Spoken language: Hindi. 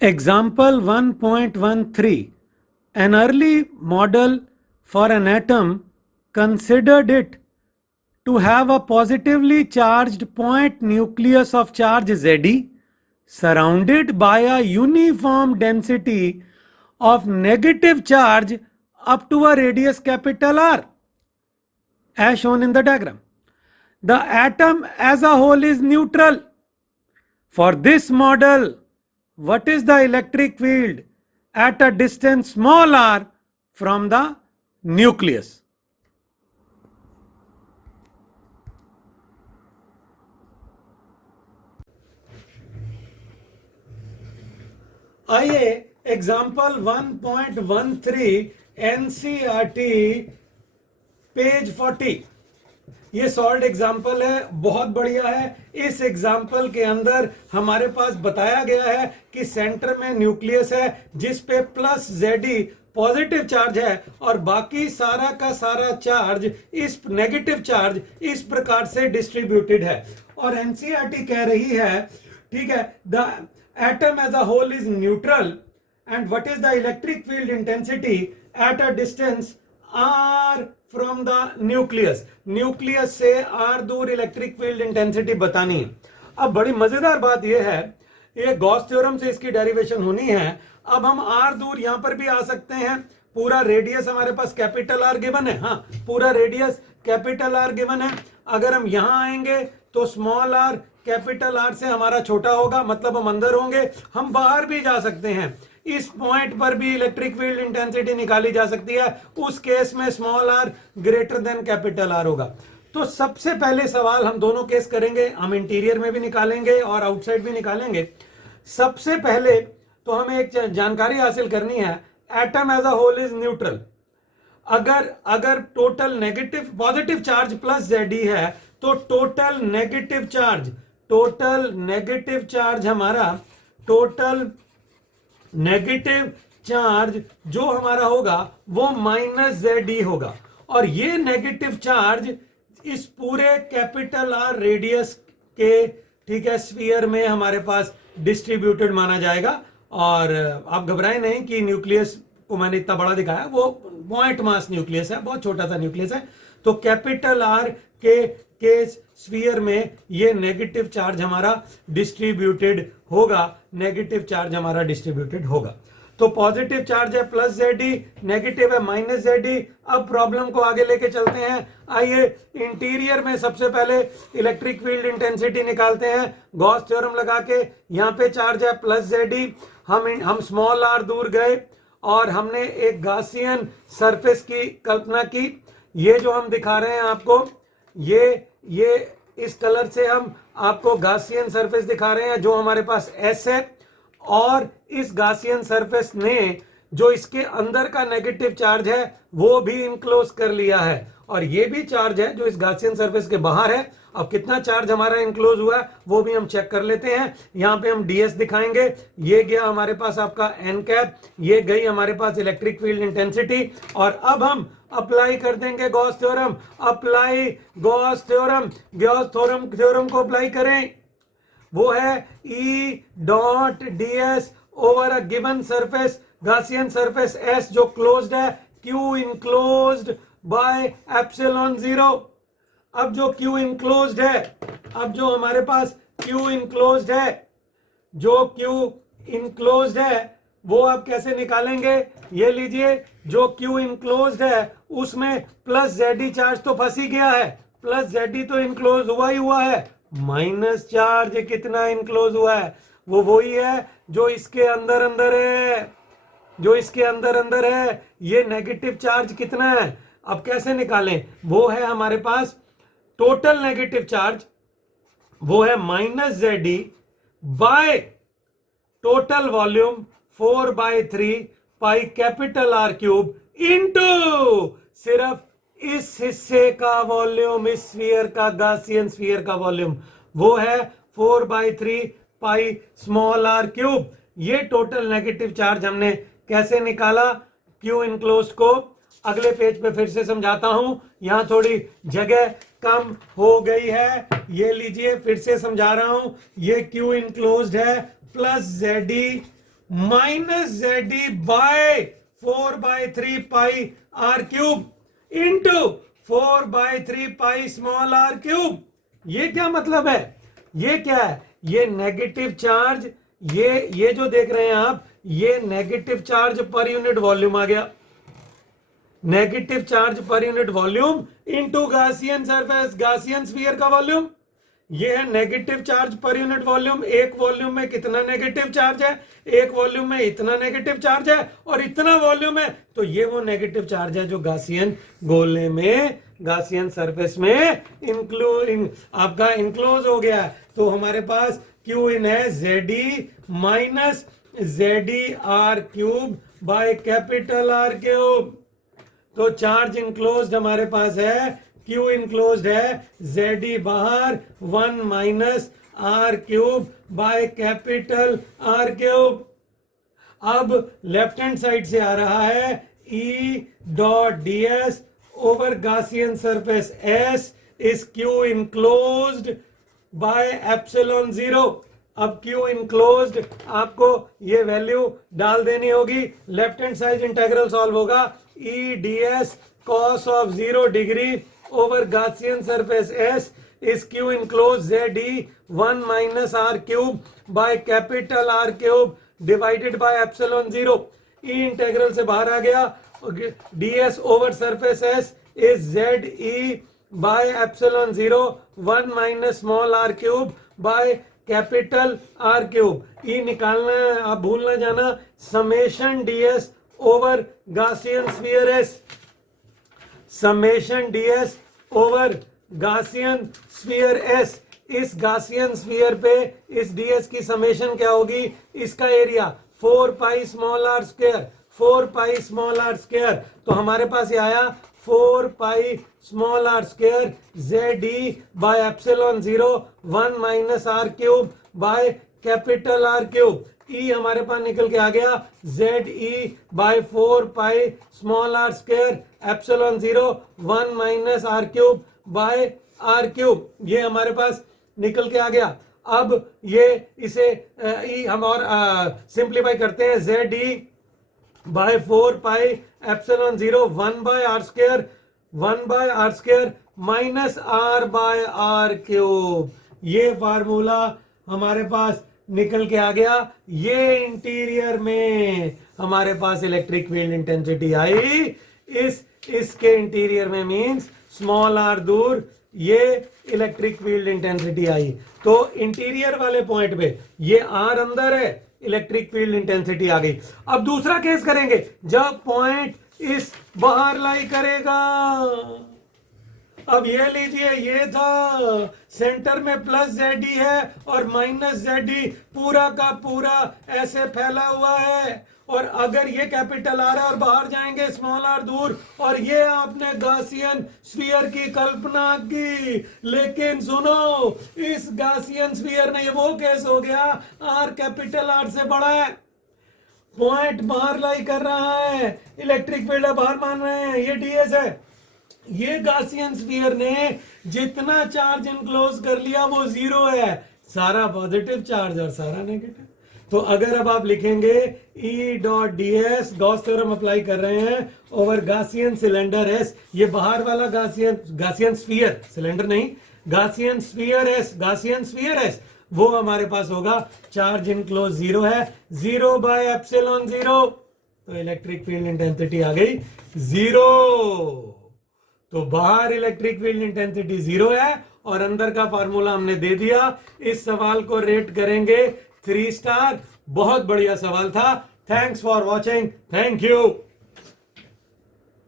Example 1.13. An early model for an atom considered it to have a positively charged point nucleus of charge Ze surrounded by a uniform density of negative charge up to a radius capital R, as shown in the diagram. The atom as a whole is neutral. For this model, what is the electric field at a distance small r from the nucleus? आइए एग्जाम्पल 1.13 एनसीईआरटी पेज 40। ये सॉल्व एग्जाम्पल है, बहुत बढ़िया है। इस एग्जाम्पल के अंदर हमारे पास बताया गया है कि सेंटर में न्यूक्लियस है जिस पे प्लस जेडी पॉजिटिव चार्ज है और बाकी सारा का सारा चार्ज इस नेगेटिव चार्ज इस प्रकार से डिस्ट्रीब्यूटेड है। और एनसीईआरटी कह रही है, ठीक है, the atom as a whole is neutral and what is the electric field intensity at a distance R from the nucleus. Nucleus से आर दूर इलेक्ट्रिक फील्ड इंटेंसिटी बतानी है। अब बड़ी मजेदार बात यह है, ये गॉस थ्योरम से इसकी डेरिवेशन होनी है। अब हम आर दूर यहां पर भी आ सकते हैं। पूरा रेडियस हमारे पास कैपिटल आर गिवन है, हाँ पूरा रेडियस कैपिटल आर गिवन है। अगर हम यहां आएंगे तो स्मॉल आर कैपिटल आर से हमारा छोटा होगा, मतलब हम अंदर होंगे। हम बाहर भी जा सकते हैं, इस पॉइंट पर भी इलेक्ट्रिक फील्ड इंटेंसिटी निकाली जा सकती है। उस केस में small R greater than capital R होगा। तो सबसे पहले सवाल हम दोनों केस करेंगे, हम इंटीरियर में भी निकालेंगे और आउटसाइड भी निकालेंगे। सबसे पहले तो हमें एक जानकारी हासिल करनी है, atom as a whole is neutral. अगर total negative positive charge plus जेडी है तो टोटल नेगेटिव चार्ज हमारा टोटल नेगेटिव चार्ज जो हमारा होगा वो माइनस जेडी होगा। और ये नेगेटिव चार्ज इस पूरे कैपिटल आर रेडियस के, ठीक है, स्फीयर में हमारे पास डिस्ट्रीब्यूटेड माना जाएगा। और आप घबराएं नहीं कि न्यूक्लियस को मैंने इतना बड़ा दिखाया, वो पॉइंट मास न्यूक्लियस है, बहुत छोटा सा न्यूक्लियस है। तो कैपिटल आर के स्फीयर में ये नेगेटिव चार्ज हमारा डिस्ट्रीब्यूटेड होगा, नेगेटिव चार्ज हमारा डिस्ट्रीब्यूटेड होगा। तो पॉजिटिव चार्ज है प्लस जेडी, नेगेटिव है माइनस जेडी। अब प्रॉब्लम को आगे लेके चलते हैं। आइए इंटीरियर में सबसे पहले इलेक्ट्रिक फील्ड इंटेंसिटी निकालते हैं गॉस थ्योरम लगा के। यहाँ पे चार्ज है प्लस जेडी, हम स्मॉल आर दूर गए और हमने एक गॉसियन सरफेस की कल्पना की। ये जो हम दिखा रहे हैं आपको, ये इस कलर से हम आपको गॉसियन सरफेस दिखा रहे हैं जो हमारे पास एस है। और इस गॉसियन सरफेस ने जो इसके अंदर का नेगेटिव चार्ज है वो भी इनक्लोज कर लिया है, और ये भी चार्ज है जो इस गॉसियन सरफेस के बाहर है। अब कितना चार्ज हमारा इनक्लोज हुआ है वो भी हम चेक कर लेते हैं। यहां पे हम डीएस दिखाएंगे। ये गया हमारे पास आपका एन कैप, ये गई हमारे पास इलेक्ट्रिक फील्ड इंटेंसिटी। और अब हम अप्लाई कर देंगे गॉस थ्योरम। गॉस थ्योरम को अप्लाई करें। वो है E dot ds over a given surface, Gaussian surface S जो क्लोज्ड है, Q इनक्लोज्ड बाय एप्सिलॉन 0। अब जो Q इनक्लोज्ड है, अब जो हमारे पास Q इनक्लोज्ड है वो आप कैसे निकालेंगे? ये लीजिए, जो Q इनक्लोज्ड है उसमें प्लस जेडी चार्ज तो फंस ही गया है, प्लस जेडी तो इनक्लोज हुआ ही हुआ है। माइनस चार्ज कितना इनक्लोज हुआ है? वो वही है जो इसके अंदर अंदर है। ये नेगेटिव चार्ज कितना है? अब कैसे निकालें? वो है हमारे पास टोटल नेगेटिव चार्ज, वो है minus JD by total volume 4/3 pi capital R cube into सिर्फ इस हिस्से का वॉल्यूम, इस स्फीयर का, गॉसियन स्फीयर का वॉल्यूम, वो है 4/3 पाई स्मॉल आर क्यूब। ये टोटल नेगेटिव चार्ज हमने कैसे निकाला क्यू इनक्लोज्ड को? अगले पेज पे फिर से समझाता हूं, यहां थोड़ी जगह कम हो गई है। ये लीजिए, फिर से समझा रहा हूं। ये क्यू इनक्लोज्ड है plus Z e minus Z e by 4/3 pi R cube into 4/3 pi small R cube. ये क्या मतलब है? ये क्या है? ये नेगेटिव चार्ज, ये जो देख रहे हैं आप, ये negative charge per unit volume आ गया, negative charge per unit volume into Gaussian surface, Gaussian sphere का वॉल्यूम। ये है negative charge per unit volume. एक वॉल्यूम में कितना नेगेटिव चार्ज है, एक वॉल्यूम में इतना नेगेटिव चार्ज है और इतना वॉल्यूम है, तो ये वो नेगेटिव चार्ज है जो गासियन गोले में, गासियन सरफेस में आपका इंक्लोज हो गया है। तो हमारे पास क्यू इन है ZE minus ZE R cube by capital R cube. तो चार्ज इनक्लोज्ड हमारे पास है, क्यू इनक्लोज्ड है, ZE बाहर 1 minus are cube by capital R cube. अब लेफ्ट हैंड साइड से आ रहा है E dot ds over Gaussian surface S is Q enclosed by epsilon 0। अब क्यू इनक्लोज्ड आपको ये वैल्यू डाल देनी होगी, left hand side integral solve होगा, E ds cos of 0 degree over Gaussian surface S is Q enclosed ZE 1 minus R cube by capital R cube divided by epsilon 0। E integral से बाहर आ गया, ds over surface S is ZE by epsilon 0 1 minus small r cube by capital R cube. E निकालना है, आप भूल ना जाना, summation ds over Gaussian sphere S, summation ds over Gaussian sphere S। इस गासियन स्फीयर पे इस ds की समेशन क्या होगी, इसका area 4 pi small are square, 4 pi small are square. तो हमारे पास ये आया 4 pi small are square ZE by epsilon 0 1 minus are cube by capital R cube. E हमारे पास निकल के आ गया ZE by 4 pi small are square epsilon 0 1 minus are cube by R cube. ये हमारे पास निकल के आ गया। अब ये इसे E हम और सिंप्लीफाई करते हैं, ZE by 4 pi epsilon 0 1 by R square, 1 by R square minus R by R cube. ये फार्मूला हमारे पास निकल के आ गया। ये इंटीरियर में हमारे पास इलेक्ट्रिक फील्ड इंटेंसिटी आई, इसके इंटीरियर में मींस स्मॉल आर दूर, ये इलेक्ट्रिक फील्ड इंटेंसिटी आई। तो इंटीरियर वाले पॉइंट पे ये आर अंदर है, इलेक्ट्रिक फील्ड इंटेंसिटी आ गई। अब दूसरा केस करेंगे जब पॉइंट इस बाहर लाई करेगा। अब ये लीजिए, ये था सेंटर में प्लस ZE है और माइनस ZE पूरा का पूरा ऐसे फैला हुआ है, और अगर ये कैपिटल आर है और बाहर जाएंगे स्मॉल आर दूर, और ये आपने गासियन स्फीयर की कल्पना की, लेकिन सुनो, इस गासियन स्फीयर में ये वो केस हो गया आर कैपिटल आर से बड़ा है, पॉइंट बाहर लाई कर रहा है, इलेक्ट्रिक फील्ड बाहर मान रहे हैं, ये ds है। ये गासियन स्फीयर ने जितना चार्ज इनक्लोज कर लिया वो 0 है, सारा पॉजिटिव चार्ज और सारा नेगेटिव। तो अगर अब आप लिखेंगे E dot ds, Gauss theorem apply कर रहे हैं ओवर गासियन सिलेंडर S, ये बाहर वाला गासियन स्फीयर, सिलेंडर नहीं, Gaussian sphere S, Gaussian sphere S, वो हमारे पास होगा, चार्ज इनक्लोज 0 है, 0 बाय एप्सिलॉन 0। तो इलेक्ट्रिक फील्ड इंटेंसिटी आ गई 0। तो बाहर इलेक्ट्रिक फील्ड इंटेंसिटी 0 है और अंदर का फार्मूला हमने दे दिया। इस सवाल को रेट करेंगे 3 स्टार। बहुत बढ़िया सवाल था। Thanks for watching, thank you.